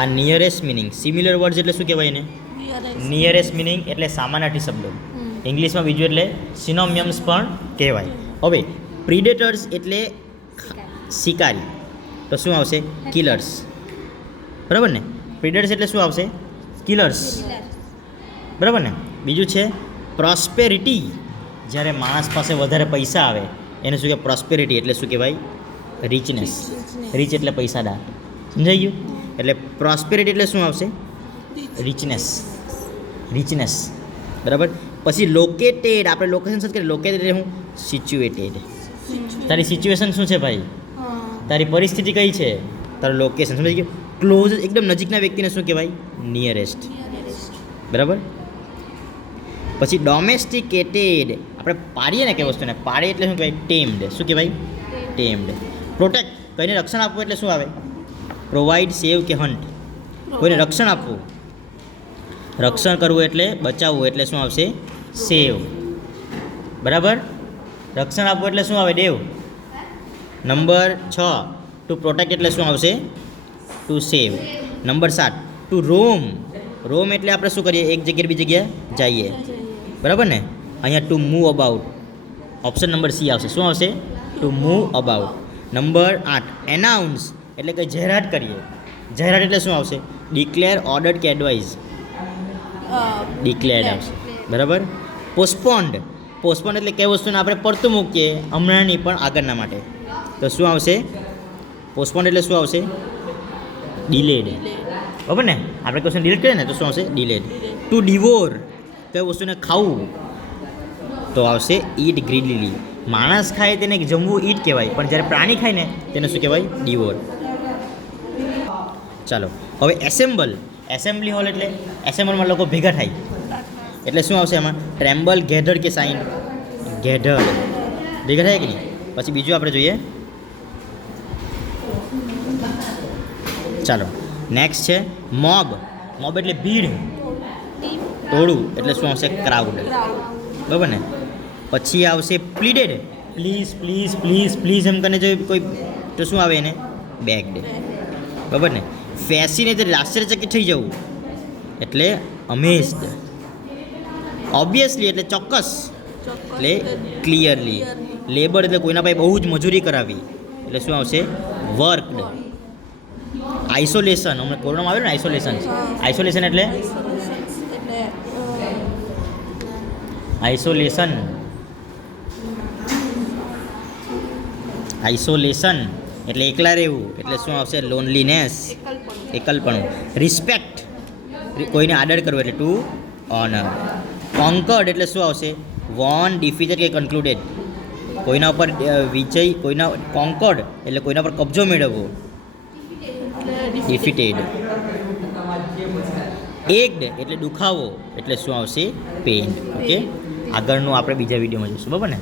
આ nearest meaning, similar words એટલે શું કહેવાય એને? નિયરેસ્ટ મિનિંગ એટલે સામાનાર્થી શબ્દો. ઇંગ્લિશમાં બીજું એટલે સિનોનિમ્સ પણ કહેવાય. હવે પ્રિડેટર્સ એટલે શિકારી, તો શું આવશે? કિલર્સ. બરાબર ને? પ્રિડેટર્સ એટલે શું આવશે? કિલર્સ. બરાબર ને? બીજું છે પ્રોસ્પેરિટી, જ્યારે માણસ પાસે વધારે પૈસા આવે એને શું કહેવાય? પ્રોસ્પેરિટી એટલે શું કહેવાય? રિચનેસ. રિચ એટલે પૈસાદાર. સમજાઈ ગયું? એટલે પ્રોસ્પેરિટી એટલે શું આવશે? રિચનેસ. રિચનેસ. બરાબર. પછી લોકેટેડ, આપણે લોકેશન સર્ચ કરીએ. લોકેટેડ એટલે હું? સિચ્યુએટેડ. તારી સિચ્યુએશન શું છે ભાઈ? તારી પરિસ્થિતિ કઈ છે? તારું લોકેશન. સમજાઈ ગયું? ક્લોઝ, એકદમ નજીકના વ્યક્તિને શું કહેવાય? નિયરેસ્ટ. બરાબર. પછી ડોમેસ્ટિકેટેડ, આપણે પાડીએ ને કે વસ્તુને, પાડીએ એટલે શું કહેવાય? ટેમ્ડ. શું કહેવાય? ટેમ્ડ. પ્રોટેક્ટ, કોઈને રક્ષણ આપવું એટલે શું આવે? પ્રોવાઈડ, સેવ કે હન્ટ. કોઈને રક્ષણ આપવું, રક્ષણ કરવું એટલે બચાવવું એટલે શું આવશે? સેવ. બરાબર. રક્ષણ આપવું એટલે શું આવે? દેવ. નંબર 6 ટુ પ્રોટેક્ટ એટલે શું આવશે? To save. નંબર 7 ટુ રોમ. રોમ એટલે આપણે શું કરીએ? એક જગ્યાએ બીજી જગ્યાએ જઈએ. બરાબર ને? અહીંયા to move about, option number C આવશે. શું આવશે? To move about. Number 8 announce એટલે કે જાહેરાત કરીએ. જાહેરાત એટલે શું આવશે? ડિક્લેર, ઓર્ડર કે એડવાઇઝ? ડિક્લેર્ડ આવશે. બરાબર. પોસ્ટપોન્ડ. પોસ્ટપોન્ડ એટલે કઈ વસ્તુને આપણે પડતું મૂકીએ, હમણાં નહીં પણ આગળના માટે, તો શું આવશે? પોસ્ટપોન્ડ એટલે શું આવશે? ડિલેડ. બરાબર ને? આપણે ક્વેશ્ચન ડિલીટ કરીએ ને તો શું આવશે? ડિલેડ. ટુ ડિવોર, કઈ વસ્તુને ખાવું, તો આવશે ઈટ ગ્રીડીલી. માણસ ખાય તેને જમવું ઈટ કહેવાય, પણ જ્યારે પ્રાણી ખાય ને તેને શું કહેવાય? ડિવોર. ચાલો હવે એસેમ્બલ. એસેમ્બલી હોલ એટલે એસેમ્બલમાં લોકો ભેગા થાય એટલે શું આવશે એમાં? ટ્રેમ્બલ, ગેધર કે સાઇન? ગેધર. ભેગા થાય કે નહીં? પછી બીજું આપણે જોઈએ. ચાલો નેક્સ્ટ છે મોબ. મોબ એટલે ભીડ, ટોળું એટલે શું આવશે? ક્રાઉડ. બરાબર ને? પછી આવશે પ્લીડેડ. પ્લીઝ પ્લીઝ પ્લીઝ પ્લીઝ એમ કરીને જો કોઈ, તો શું આવે એને? બેગ્ડ. બરાબર ને? ફેસિનેટેડ, આશ્ચર્યચકિત થઈ જવું એટલે અમેઝડ. ઓબ્વિયસલી એટલે ચોક્કસ એટલે ક્લિયરલી. લેબર એટલે કોઈના પાસે બહુ જ મજૂરી કરાવી એટલે શું આવશે? વર્કડ. આઇસોલેશન, હમણાં કોરોનામાં આવ્યું ને આઇસોલેશન. આઇસોલેશન એટલે આઇસોલેશન. આઇસોલેશન એટલે એકલા રહેવું એટલે શું આવશે? લોનલીનેસ. એકલપણું. રિસ્પેક્ટ, કોઈને આદર કરવો એટલે ટુ ઓનર. કોન્કર્ડ એટલે શું આવશે? વોન, ડિફીટેડ કે કન્ક્લુડેડ. કોઈના ઉપર વિજય, કોઈના કોન્કર્ડ એટલે કોઈના પર કબજો મેળવવો, ડિફીટેડ. એગ્ડ એટલે દુખાવો એટલે શું આવશે? પેઇન. ઓકે, આગળનું આપણે બીજા વિડીયોમાં જોઈશું. બરાબર ને?